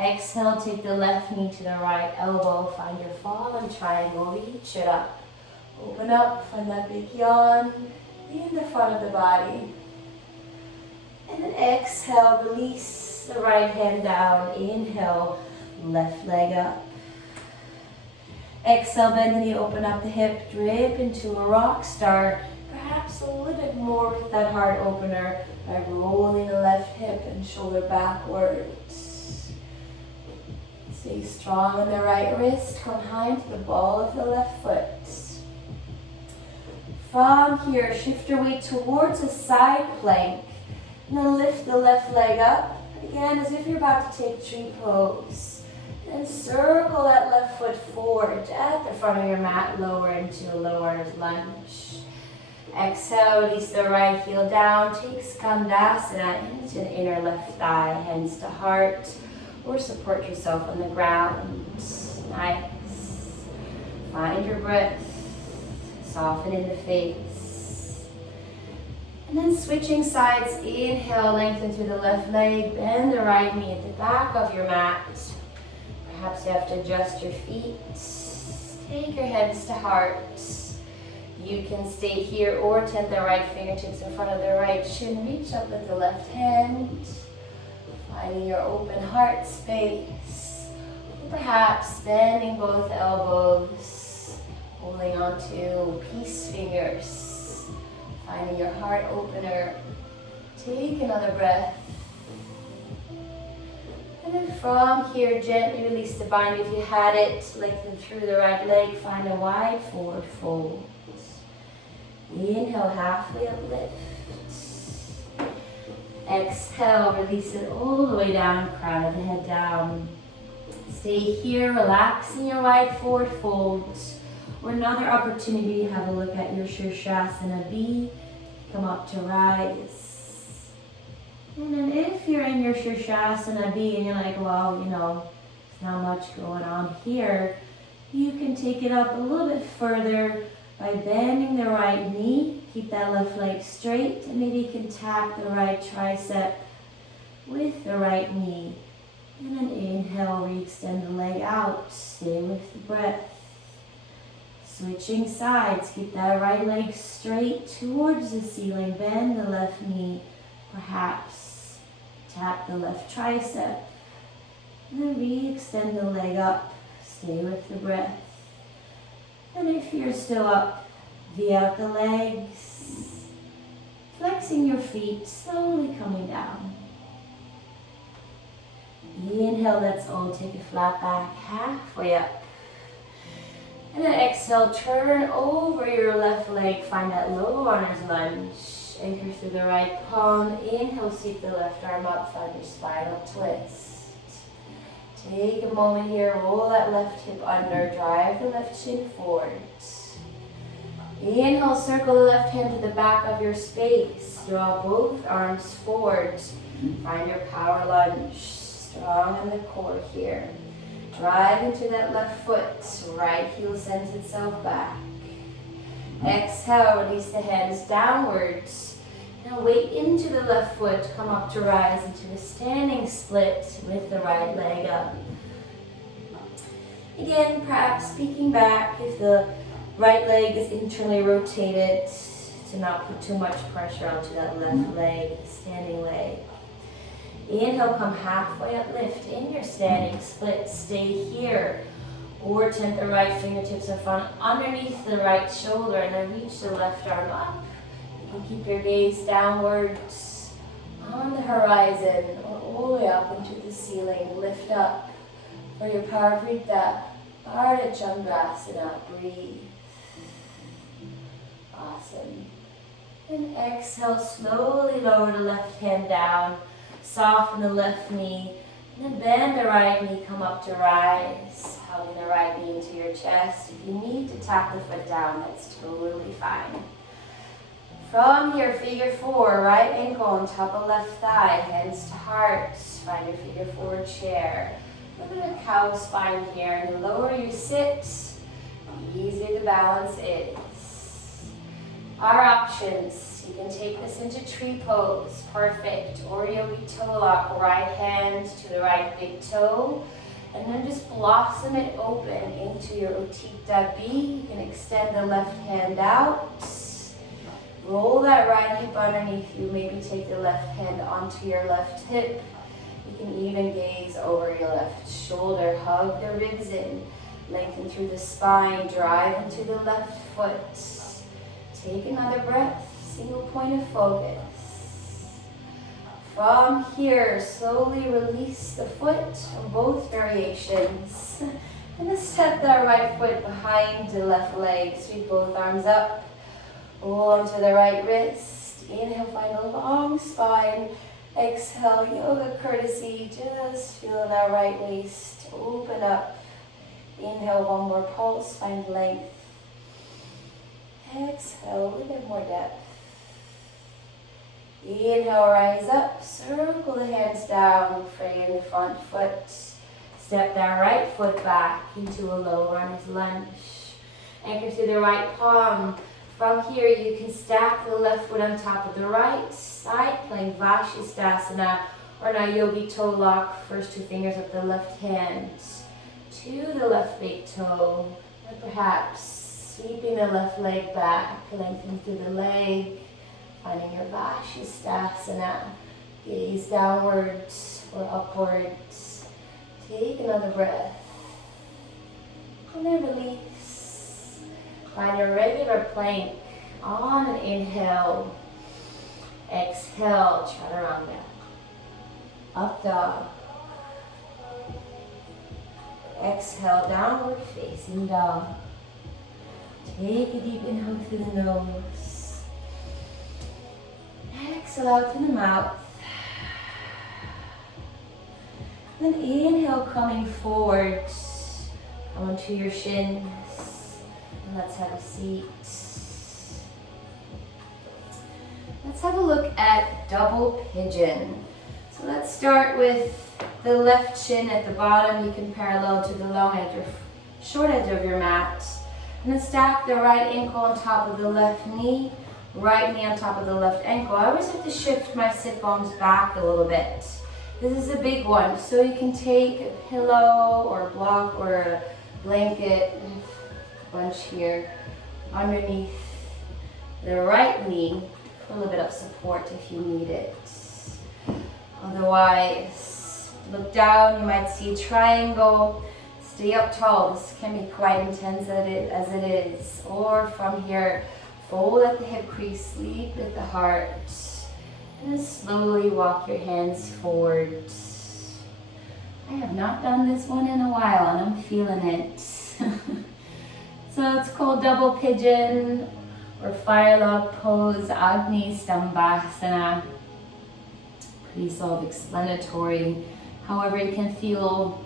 Exhale, take the left knee to the right elbow, find your fallen triangle, reach it up. Open up, find that big yawn in the front of the body. And then exhale, release the right hand down. Inhale, left leg up. Exhale, bend the knee, open up the hip, drip into a rock star. Perhaps a little bit more with that heart opener by rolling the left hip and shoulder backwards. Stay strong on the right wrist, come high into the ball of the left foot. From here, shift your weight towards a side plank. And then lift the left leg up, again as if you're about to take tree pose. And circle that left foot forward at the front of your mat, lower into a Runners Lunge. Exhale, release the right heel down, take Skandasana into the inner left thigh, hands to heart, or support yourself on the ground. Nice. Find your breath, soften in the face. And then switching sides, inhale, lengthen through the left leg, bend the right knee at the back of your mat. Perhaps you have to adjust your feet. Take your hands to heart. You can stay here or tent the right fingertips in front of the right shin. Reach up with the left hand. Finding your open heart space. Or perhaps bending both elbows. Holding on to peace fingers. Finding your heart opener. Take another breath. And then from here, gently release the bind. If you had it, lengthen through the right leg. Find a wide forward fold. Inhale, halfway uplift. Exhale, release it all the way down, crown of the head down. Stay here, relaxing your wide forward folds. Or another opportunity to have a look at your Shavasana B. Come up to rise. And then if you're in your Shavasana B and you're like, well, you know, there's not much going on here, you can take it up a little bit further by bending the right knee. Keep that left leg straight, and maybe you can tap the right tricep with the right knee. And then inhale, re-extend the leg out. Stay with the breath. Switching sides, keep that right leg straight towards the ceiling. Bend the left knee. Perhaps tap the left tricep. And then re-extend the leg up. Stay with the breath. And if you're still up, V out the legs. Flexing your feet, slowly coming down. Inhale, let's all take a flat back, halfway up. And then exhale, turn over your left leg, find that low Runners Lunge. Anchor through the right palm. Inhale, seat the left arm up, find your spinal twist. Take a moment here, roll that left hip under, drive the left shin forward. Inhale, circle the left hand to the back of your space. Draw both arms forward. Find your power lunge. Strong in the core here. Drive into that left foot. Right heel sends itself back. Exhale, release the hands downwards. Now weight into the left foot. Come up to rise into a standing split with the right leg up. Again, perhaps peeking back if the right leg is internally rotated to not put too much pressure onto that left leg, standing leg. Inhale, come halfway up, lift in your standing split. Stay here. Or tent the right fingertips in front underneath the right shoulder and then reach the left arm up. You can keep your gaze downwards on the horizon or all the way up into the ceiling. Lift up for your Parivrtta, Ardha Chandrasana. Breathe. Awesome. And exhale, slowly lower the left hand down. Soften the left knee. And then bend the right knee, come up to rise. Hugging the right knee into your chest. If you need to tap the foot down, that's totally fine. From here, figure four, right ankle on top of left thigh, hands to heart. Find your figure four chair. A little bit of cow spine here, and the lower you sit, the easier the balance is. Our options, you can take this into tree pose, perfect, or yogi toe lock, right hand to the right big toe, and then just blossom it open into your Utthita B. You can extend the left hand out, roll that right hip underneath you, maybe take the left hand onto your left hip. You can even gaze over your left shoulder, hug the ribs in, lengthen through the spine, drive into the left foot. Take another breath, single point of focus. From here, slowly release the foot from both variations. And then step that right foot behind the left leg. Sweep both arms up. Roll onto the right wrist. Inhale, find a long spine. Exhale, yoga courtesy. Just feel that right waist open up. Inhale, one more pulse, find length. Exhale, a little bit more depth. Inhale, rise up, circle the hands down, frame the front foot. Step that right foot back into a low runner's lunge. Anchor through the right palm. From here, you can stack the left foot on top of the right, side plank, Vashisthasana, or now yogi toe lock, first two fingers of the left hand to the left big toe, and perhaps sweeping the left leg back, lengthening through the leg, finding your Vashisthasana. Gaze downwards or upwards. Take another breath. And then release. Find a regular plank on an inhale. Exhale, chaturanga. Up dog. Exhale, downward facing dog. Take a deep inhale through the nose. Exhale out through the mouth. Then inhale, coming forward. Come onto your shins. And let's have a seat. Let's have a look at double pigeon. So let's start with the left shin at the bottom. You can parallel to the long edge or short edge of your mat. And then stack the right ankle on top of the left knee, right knee on top of the left ankle. I always have to shift my sit bones back a little bit. This is a big one, so you can take a pillow or a block or a blanket, a bunch here, underneath the right knee for a little bit of support if you need it. Otherwise, look down, you might see a triangle. Stay up tall. This can be quite intense as it is. Or from here, fold at the hip crease, sleep at the heart. And then slowly walk your hands forward. I have not done this one in a while and I'm feeling it. So it's called double pigeon or fire log pose, Agni Stambhasana. Pretty self-explanatory. However, it can feel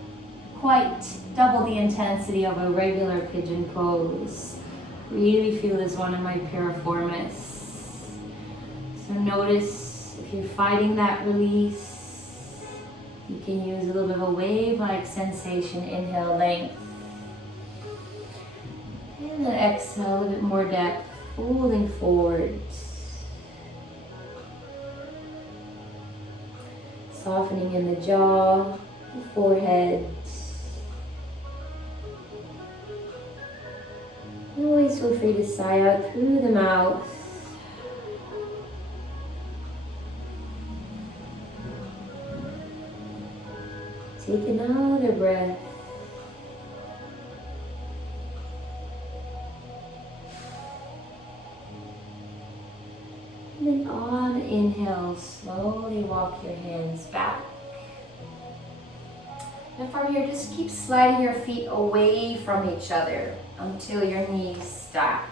quite double the intensity of a regular pigeon pose. Really feel this one in my piriformis. So notice if you're fighting that release, you can use a little bit of a wave-like sensation. Inhale, length. And then exhale, a little bit more depth, folding forward. Softening in the jaw, the forehead. Always feel free to sigh out through the mouth. Take another breath. And then on the inhale, slowly walk your hands back. And from here, just keep sliding your feet away from each other until your knees stack.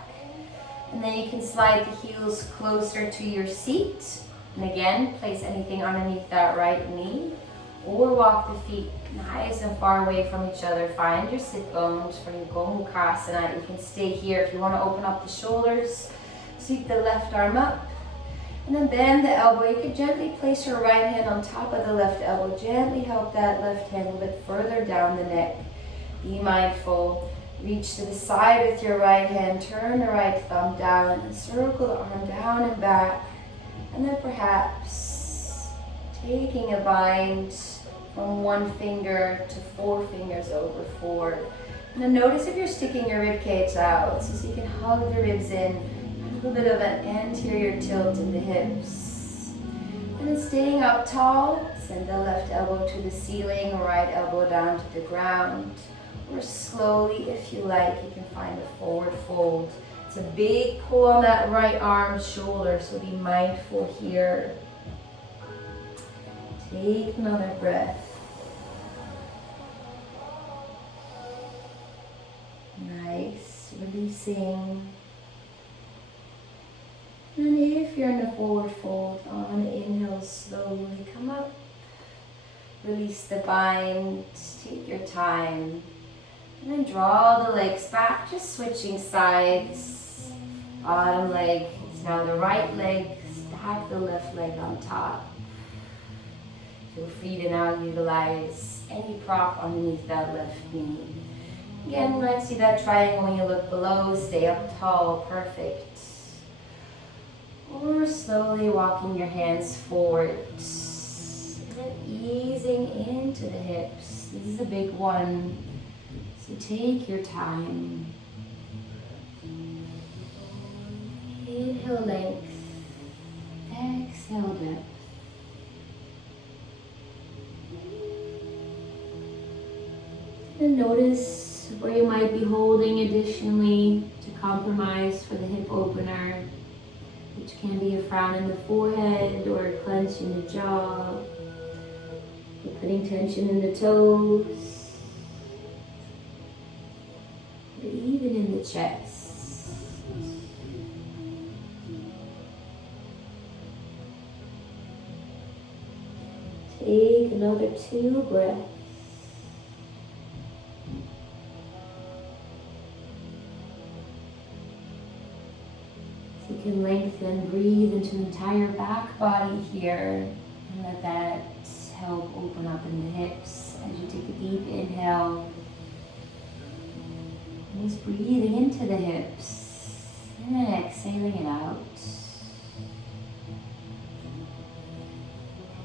And then you can slide the heels closer to your seat. And again, place anything underneath that right knee. Or walk the feet nice and far away from each other. Find your sit bones for your Gomukhasana. You can stay here if you want to open up the shoulders. Sweep the left arm up. And then bend the elbow. You can gently place your right hand on top of the left elbow. Gently help that left hand a little bit further down the neck. Be mindful. Reach to the side with your right hand. Turn the right thumb down and circle the arm down and back. And then perhaps taking a bind from 1 finger to 4 fingers over forward. And then notice if you're sticking your rib cage out so you can hug the ribs in. A little bit of an anterior tilt in the hips. And then staying up tall, send the left elbow to the ceiling, right elbow down to the ground. Or slowly, if you like, you can find a forward fold. It's a big pull on that right arm, shoulder, so be mindful here. Take another breath. Nice, releasing. And if you're in the forward fold, on the inhale, slowly come up. Release the bind, take your time. And then draw the legs back, just switching sides. Bottom leg is now the right leg, stack the left leg on top. Feel free to now utilize any prop underneath that left knee. Again, you might see that triangle when you look below, stay up tall, perfect. Or slowly walking your hands forward. And then easing into the hips. This is a big one, so take your time. Inhale length, exhale depth. And notice where you might be holding additionally to compromise for the hip opener, which can be a frown in the forehead or a clench in the jaw. You're putting tension in the toes, but even in the chest. Take another 2 breaths. So you can lengthen, breathe into the entire back body here, and let that help open up in the hips as you take a deep inhale. And just breathing into the hips, and then exhaling it out.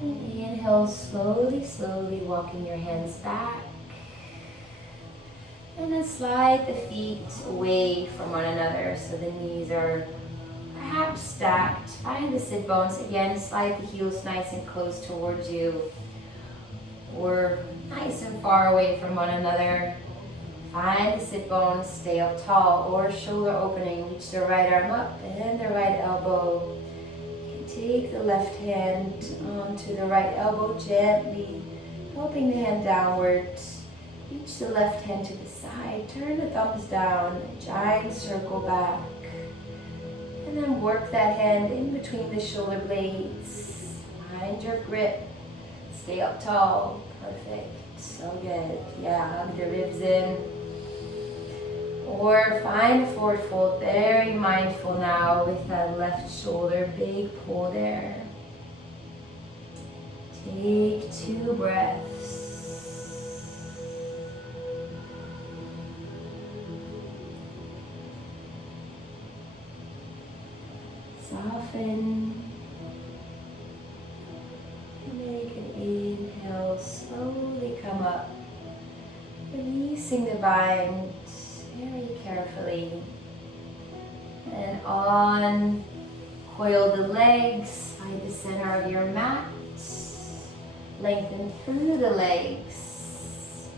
And inhale, slowly, slowly walking your hands back. And then slide the feet away from one another so the knees are perhaps stacked. Find the sit bones. Again, slide the heels nice and close towards you. Or nice and far away from one another. Find the sit bones, stay up tall. Or shoulder opening, reach the right arm up and the right elbow. Take the left hand onto the right elbow gently, helping the hand downwards. Reach the left hand to the side, turn the thumbs down, giant circle back. And then work that hand in between the shoulder blades. Find your grip, stay up tall, perfect, so good. Yeah, hug the ribs in. Or find a forward fold, very mindful now with that left shoulder, big pull there. Take 2 breaths. Soften. Make an inhale, slowly come up. Releasing the bind very carefully. And on, coil the legs, find the center of your mat. Lengthen through the legs.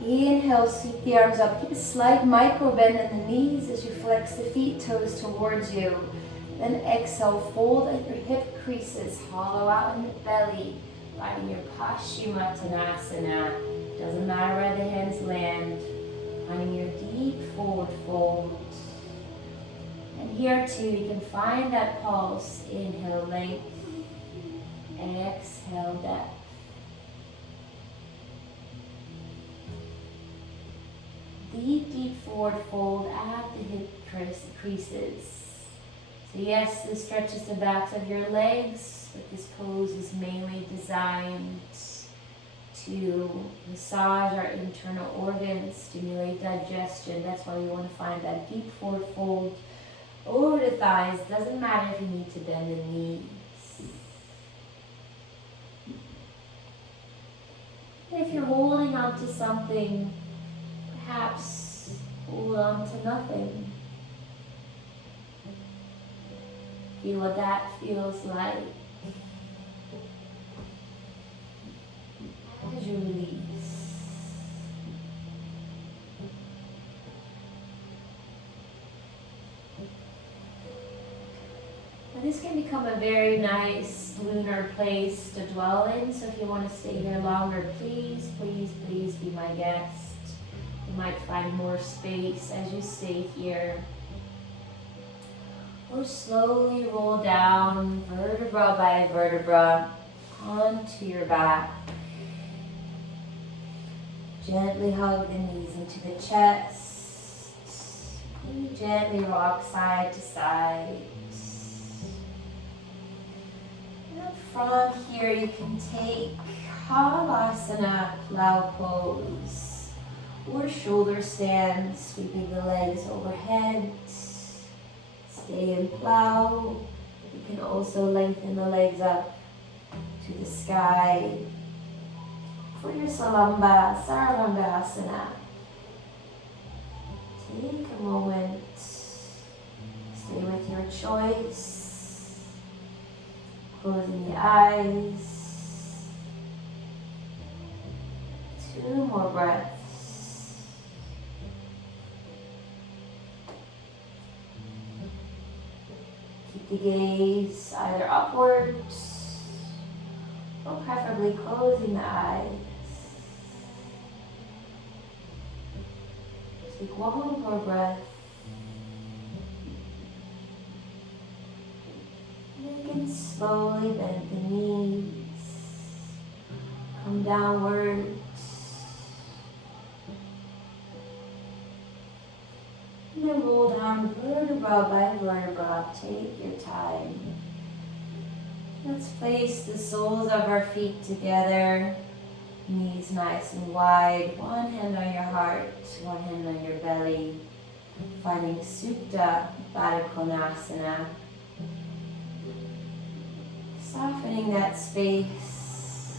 Inhale, sweep the arms up. Keep a slight micro bend in the knees as you flex the feet, toes towards you. Then exhale, fold at your hip creases, hollow out in the belly, finding your Paschimottanasana. Doesn't matter where the hands land, finding your deep forward fold. And here too, you can find that pulse. Inhale, length. Exhale, depth. Deep, deep forward fold at the hip creases. So yes, this stretches the backs of your legs, but this pose is mainly designed to massage our internal organs, stimulate digestion. That's why we want to find that deep forward fold over the thighs. Doesn't matter if you need to bend the knees. And if you're holding on to something, perhaps hold on to nothing. Feel what that feels like as you release. Now this can become a very nice lunar place to dwell in, so if you want to stay here longer, please, please, please be my guest. You might find more space as you stay here. Or slowly roll down vertebra by vertebra onto your back. Gently hug the knees into the chest. And gently rock side to side. And from here you can take Shavasana, plow pose, or shoulder stand, sweeping the legs overhead. Stay in plow. You can also lengthen the legs up to the sky for your Sarvangasana. Take a moment. Stay with your choice. Closing the eyes. 2 more breaths. The gaze either upwards or preferably closing the eyes. Take 1 more breath. And you can slowly bend the knees. Come downwards. And then roll down vertebra by vertebra. Take your time. Let's place the soles of our feet together. Knees nice and wide. 1 hand on your heart, 1 hand on your belly. Finding Supta Baddha Konasana. Softening that space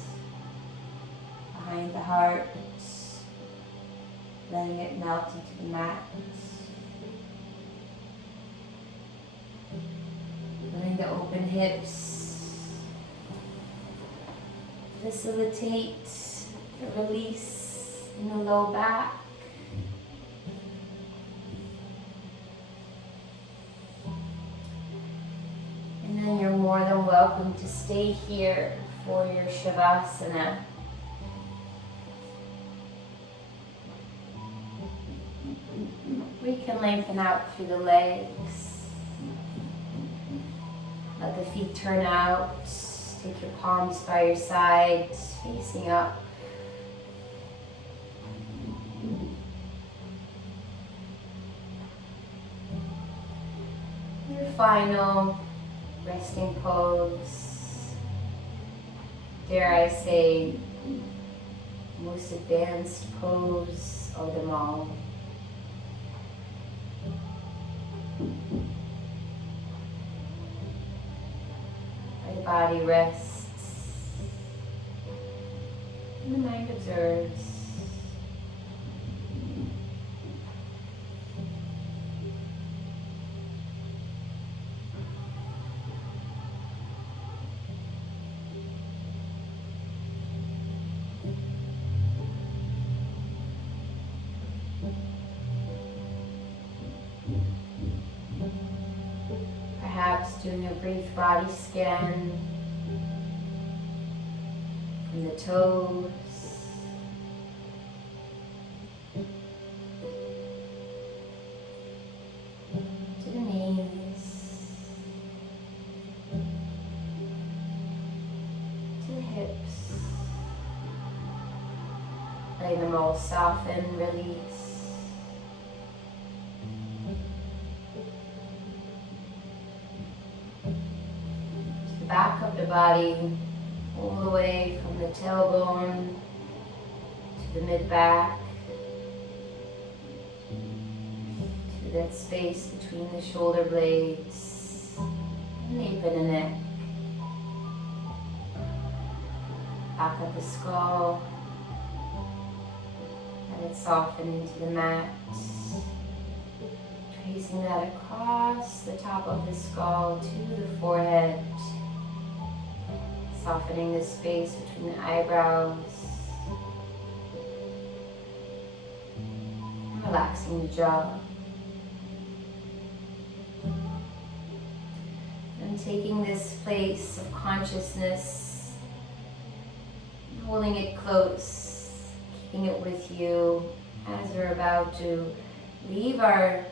behind the heart. Letting it melt into the mat. Letting the open hips facilitate the release in the low back. And then you're more than welcome to stay here for your Shavasana. We can lengthen out through the legs. Let the feet turn out. Take your palms by your sides, facing up. Your final resting pose. Dare I say, most advanced pose of them all. The body rests, and the mind observes. Perhaps doing a brief body scan from the toes to the knees, to the hips, letting them all soften, release. To the back of the body, all the way from the tailbone to the mid-back, to that space between the shoulder blades, nape and the neck, back of the skull, let it soften into the mat, tracing that across the top of the skull to the forehead, softening the space between the eyebrows, relaxing the jaw. And taking this place of consciousness, holding it close, keeping it with you as we're about to leave our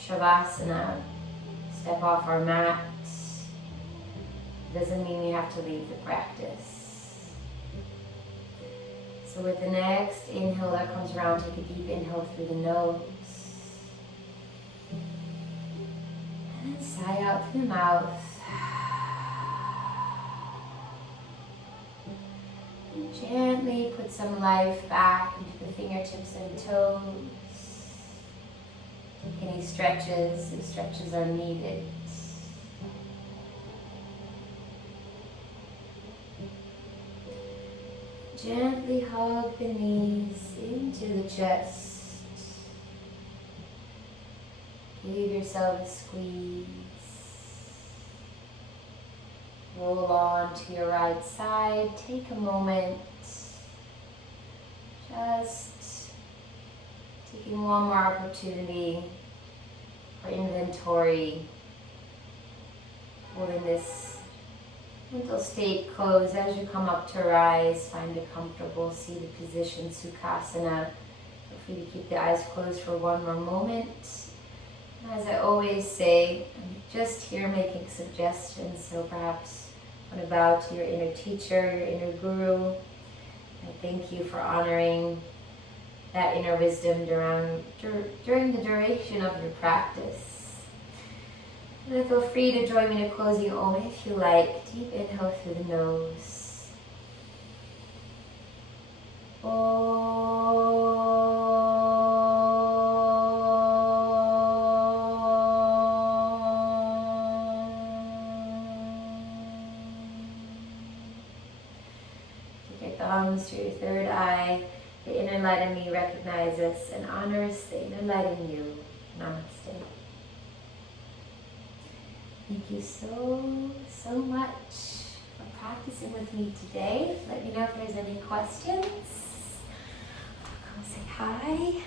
Shavasana, step off our mat. Doesn't mean we have to leave the practice. So with the next inhale that comes around, take a deep inhale through the nose. And then sigh out through the mouth. And gently put some life back into the fingertips and toes. Any stretches, if stretches are needed. Gently hug the knees into the chest. Give yourself a squeeze. Roll on to your right side. Take a moment. Just taking one more opportunity for inventory. Holding this mental state closed. As you come up to rise, find a comfortable seated position, Sukhasana. Feel free to keep the eyes closed for one more moment. And as I always say, I'm just here making suggestions, so perhaps want to bow to your inner teacher, your inner guru. I thank you for honoring that inner wisdom during the duration of your practice. And feel free to join me in a closing Om if you like. Deep inhale through the nose. Take your thumbs to your third eye. The inner light in me recognizes and honors the inner light in you. Namaste. Thank you so much for practicing with me today. Let me know if there's any questions. I'll go say hi.